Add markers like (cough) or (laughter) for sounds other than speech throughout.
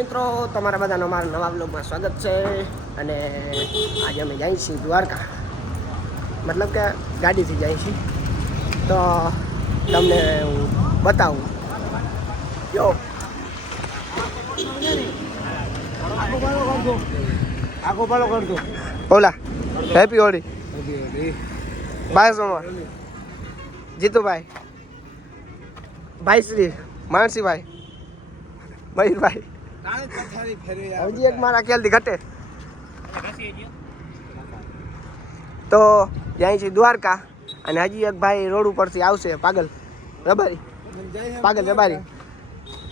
મિત્રો, તમારા બધાનો મારા નવા બ્લોગમાં સ્વાગત છે અને આજે અમે જઈએ છીએ દ્વારકા. મતલબ કે ગાડીથી જઈએ છીએ. તો તમને હું બતાવું. યો આખો પાલો કરતો ઓલા, હેપી હોળી. બાય સોમવાર. જીતુભાઈ. ભાઈ શ્રી માનસીભાઈ. મયુરભાઈ. હજી એક મારા ખ્યાલથી ઘટે. તો જાય છે દ્વારકા અને હજી એક ભાઈ રોડ ઉપરથી આવશે પાગલ. રબારી. પાગલ રબારી.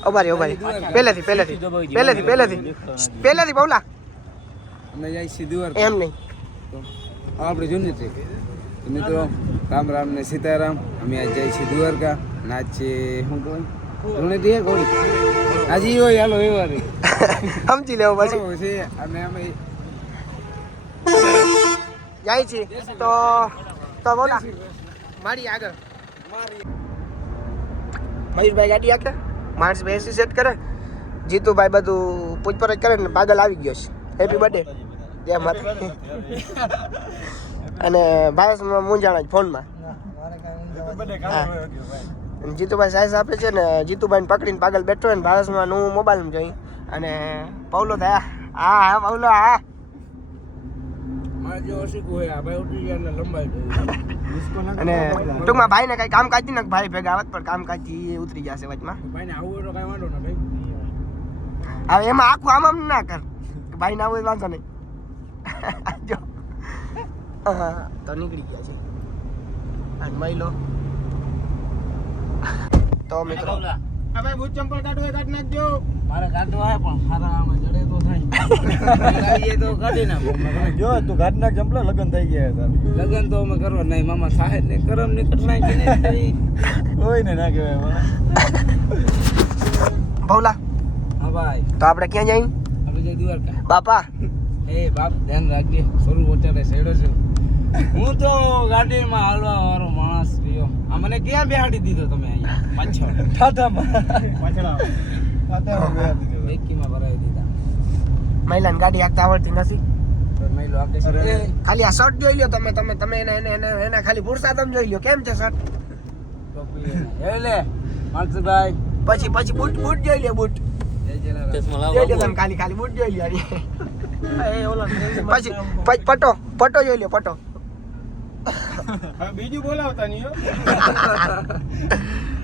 ઉભારી ઉભારી પહેલેથી પહેલેથી. પહેલેથી પહેલેથી. પહેલેથી બોલા અમે જાય સીધું એમ નહીં. આપણે જૂની ટ્રીપ મિત્રો રામ રામ ને સીતારામ. અમે આજ જાય છીએ દ્વારકા. અને આજ છે શું કહું જૂની દે કોળી આજે હોય હાલો એવા રે સમજી લેવો પછી. અને અમે જાય છે. તો તો બોલા. મારી આગળ. મયુરભાઈ ગાડી આખે? માણસ બેસી સેટ કરે. જીતુભાઈ બધું પૂછપરછ કરે ને પાગલ આવી ગયો છે. હેપી બર્થડે જય માતા. અને ભાવેશમાં મૂંઝાણા જ ફોનમાં. જીતુભાઈ સાઈઝ આપે છે ને જીતુભાઈને પકડીને પાગલ બેઠો હોય ને ભારતમાં હું મોબાઈલમાં જોઈ અને પૌલો થયા હા હા પૌલો હા ભાઈ લંબાઈ ટૂંકમાં ભાઈને કઈ કામ કાજથી ને ભાઈ ભેગા આવત પણ કામ કાજથી ઉતરી જશે વચમાં. આવું હવે એમાં આખું આમ આમ ના કર. ભાઈ ના હોય વાંધો નહીં. (laughs) જો. તો નીકળી ગયા છે. અને મહિલો તો મિત્રો. હવે બૂટ ચંપલ કાઢવું હોય કાઢ નાખજો. મારે કાઢવું હોય પણ સારા આમાં જડે તો થાય. (laughs) તો કાઢી નાખો. જો તું કાઢ નાખ ચંપલ લગન થઈ ગયા તાર લગન તો અમે કરવા નહીં મામા સાહેબ ને કરમ ને કટલાઈ કે નહીં કોઈ ને ના કહેવાય મને હા ભાઈ. તો આપણે ક્યાં જઈ આપણે જઈ દ્વારકા. બાપા. એ બાપ ધ્યાન રાખજે. સોરું અત્યારે સેડો છું. હું તો ગાડીમાં હાલવા વાળો માણસ રહ્યો. આ મને ક્યાં બેહાડી દીધો તમે અહીંયા? પાછળ. ટાટામાં પાછળ. ડેકીમાં ભરાવી દીધા. મહિલાને ગાડી આગતા આવડતી નથી. ખાલી આ શર્ટ જોઈ લ્યો તમે તમે તમે એને એને એને એના ખાલી પુરસાદમ જોઈ લો. કેમ છે શર્ટ એટલે એ લે માનસુભાઈ. પછી પછી બૂટ બૂટ જોઈ લ્યો બૂટ. ખાલી ખાલી બૂટ જોઈ લે. પછી પછી પટો પટો જોઈ લ્યો પટો. બીજું બોલાવતા નહીં હો.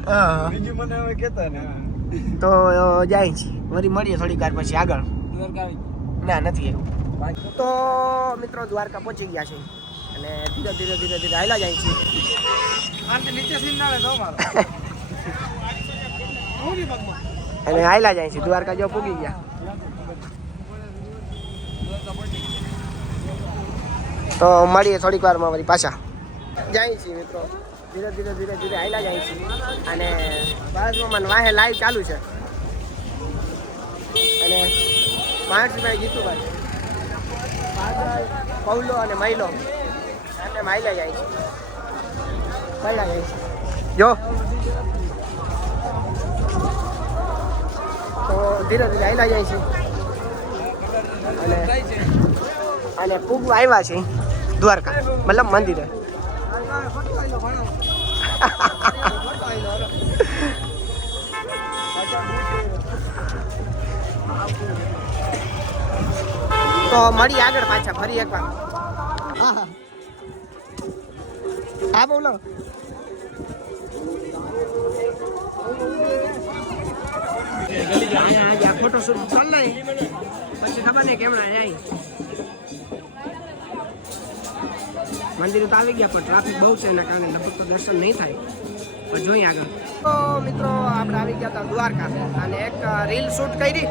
હા. બીજું મને હવે કહેતા ને તો અ, જાય છે. વળી મળીએ થોડીક વાર પછી આગળ. ના નથી એવું તો મિત્રો દ્વારકા પહોંચી ગયા છે. અને ધીરે ધીરે ધીરે ધીરે હાલા જાય છે. નીચે સીન મારો. (laughs) અને હાલા જાય છે. દ્વારકા જો પૂગી ગયા. તો મળીએ થોડીક વારમાં વળી પાછા. જાય છે મિત્રો. ધીરે ધીરે ધીરે ધીરે હાલા જાય છે અને ભારતમાં મને વાહે લાઈવ ચાલુ છે. અને મહારાજભાઈ જીતુભાઈ. પૌલો અને મહિલો. અને માયલા જાય છે. પહેલાં જાય છે. જો. તો ધીરે ધીરે હાલા જાય છે. અને અને પૂગવા આવ્યા છે દ્વારકા. મતલબ મંદિરે. (laughs) તો મળી આગળ પાછા ફરી એકવાર. હા બોલો. આજે શું ફોટો ચાલ. ને પછી ખબર નહીં કેમણા જાય. મંદિરે તો આવી ગયા પણ ટ્રાફિક બહુ છે એના કારણે લગભગ તો દર્શન નહીં થાય. પણ જોઈએ આગળ. તો મિત્રો આપણે આવી ગયા હતા દ્વારકા અને એક રીલ શૂટ કરી.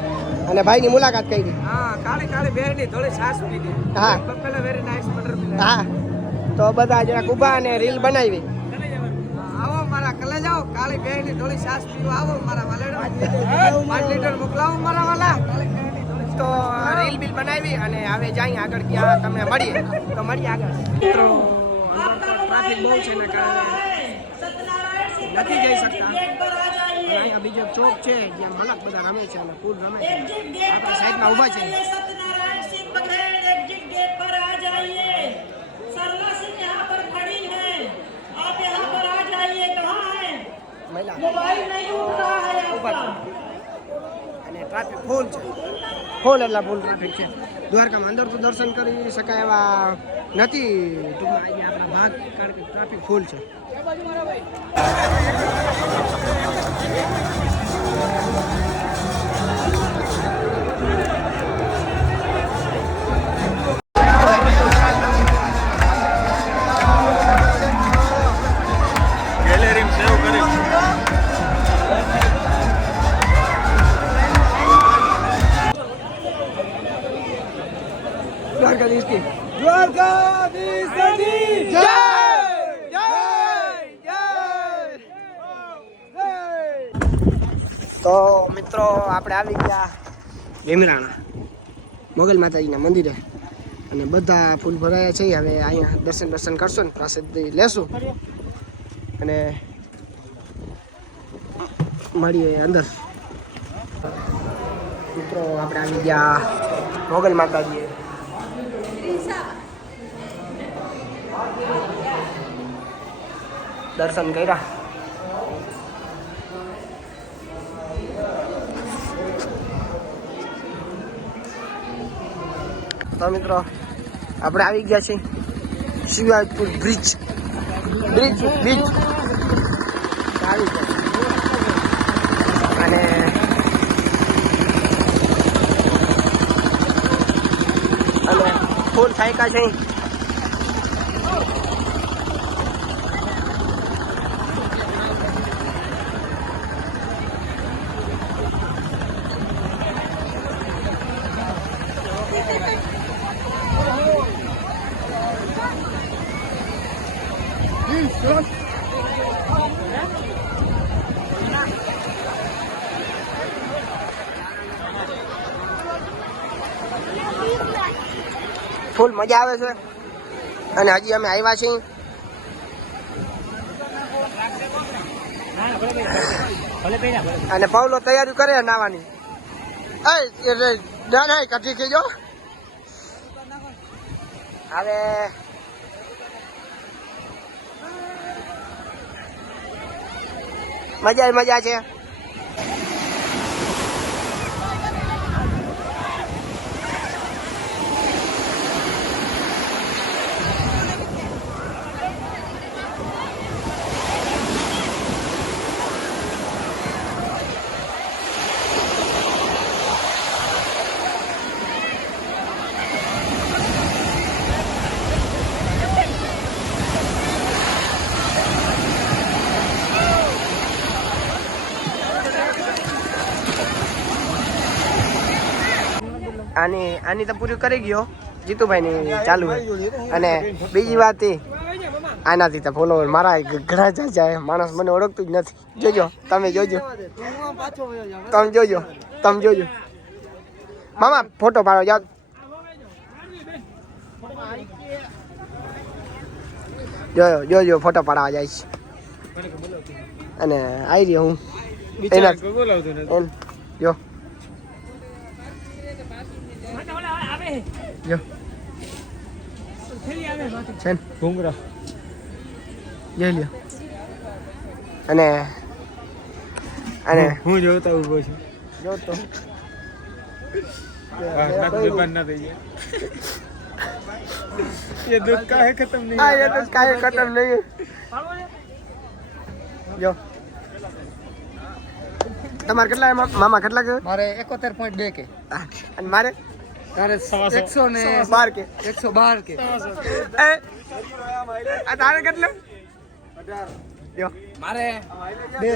અને ભાઈની મુલાકાત કરી. હા કાળી કાળી બેહની થોડી સાસ પીધી હા. બપેલા વેરી નાઇસ બટર હા. તો બધા જરા ઊભા અને રીલ બનાવી. આવો મારા કલે જાઓ કાળી બેહની થોડી સાસ પીવા આવો મારા વાલેડા. 5 લીટર મોકલાવો મારા વાલા. તો રીલ બિલ બનાવી અને હવે જાય આગળ ક્યાં તમે મળીએ. તો મળીએ આગળ. મિત્રો ટ્રાફિક બહુ છે ને કારણે. નથી જઈ શકતા. અહીંયા બીજો ચોક છે જ્યાં મલક બધા રમે છે અને પૂર રમે છે. આપણા સાઈડમાં ઊભા છે. મોબાઈલ નહીં ઉઠ રહા હૈ ટ્રાફિક ફૂલ છે. ફૂલ એટલા ફૂલ ટ્રાફિક છે. દ્વારકામાં અંદર તો દર્શન કરી શકાય એવા નથી. ટૂંકમાં અહીંયા આપણા ભાગ, કારણ કે ટ્રાફિક ફૂલ છે. ગેલેરી તો મિત્રો, આપણે આવી ગયા ભીમરાણા મોગલ માતાજીના મંદિરે. અને બધા ફૂલ ભરાયા છે. હવે અહીંયા દર્શન દર્શન કરશું ને પ્રસાદી લેશું. અને મળીએ અંદર. મિત્રો, આપણે આવી ગયા મોગલ માતાજીએ. દર્શન કર્યા. તો મિત્રો, આપણે આવી ગયા છીએ શિવાજપુર બ્રિજ બ્રિજ બ્રિજ આવી ગયા અને અને ફૂલ થાયકા છે. ફૂલ મજા આવે છે. અને હજી અમે આવ્યા છીએ. અને પૌલો તૈયારી કરે નાવાની. કઠી થઈ જો હવે મજા મજા છે? આની આની તો પૂરી કરી ગયો. જીતુભાઈની ચાલુ અને બીજી વાત એ આનાથી તો ફોલોવર મારા ઘણા જ જાય માણસ મને ઓળખતું જ નથી. જોજો તમે જોજો. તમે જોજો તમે જોજો. મામા ફોટો પાડો જાઓ. જોયો જોજો ફોટો પાડવા જાય અને આવી રહ્યો હું. એના જો. જો છે ને ઘૂંઘરા જોઈ લ્યો અને અને હું જોતા ઉભો છું જો તો વાહ, નાક જબાન ના થઈ ગયા ये दूध का है खत्म नहीं આ એ તો કાંઈ ખતમ નહીં જો તમારે કેટલા એમાં મામા કેટલા કે મારે એકોતેર પોઈન્ટ બે કે અને મારે તારે એકસો ને બાર કે. એકસો બાર કે. તારે કેટલા? મારે બે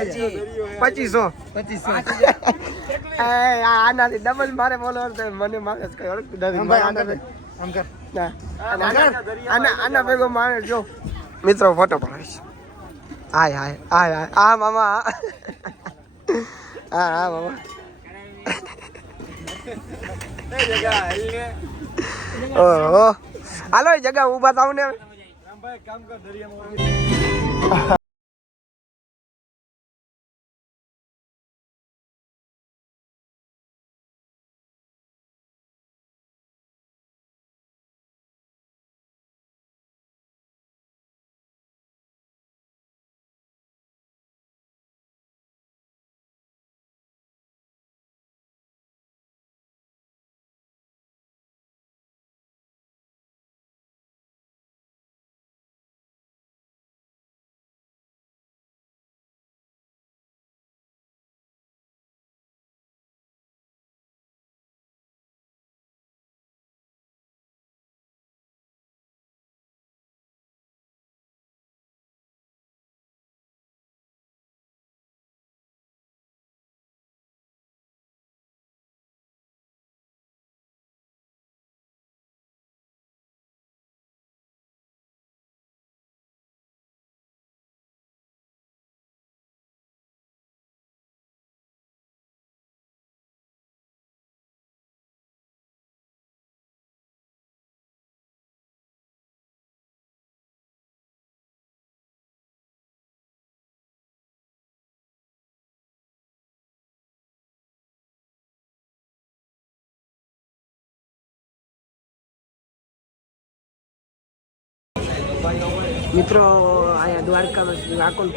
પચીસો. પચીસો. આનાથી ડબલ મારે ફોલોવર છે. મને મારે કઈ ઓળખતું નથી. આમ કર. આના આના ભેગો મારે જો મિત્રો ફોટો પડાવીશ હાય હાય હાય હાય. આ મામા. (laughs) હા હા મામા. (laughs) ઓહો. હાલો જગા ઊભા થાવ ને મિત્રો અહીંયા દ્વારકામાં આકોલ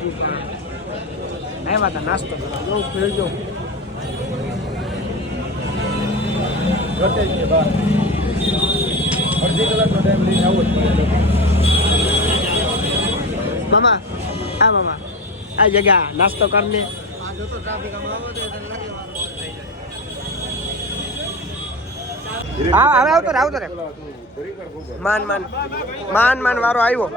આવ્યા હતા નાસ્તો કરવા જો ભેળજો અડધી કલાકનો ટાઈમ લઈને આવો જ પડે મામા આ મામા આ જગ્યા નાસ્તો કરને. હા હવે આવતો રે આવતો રે માન માન. માન માન વારો આવ્યો.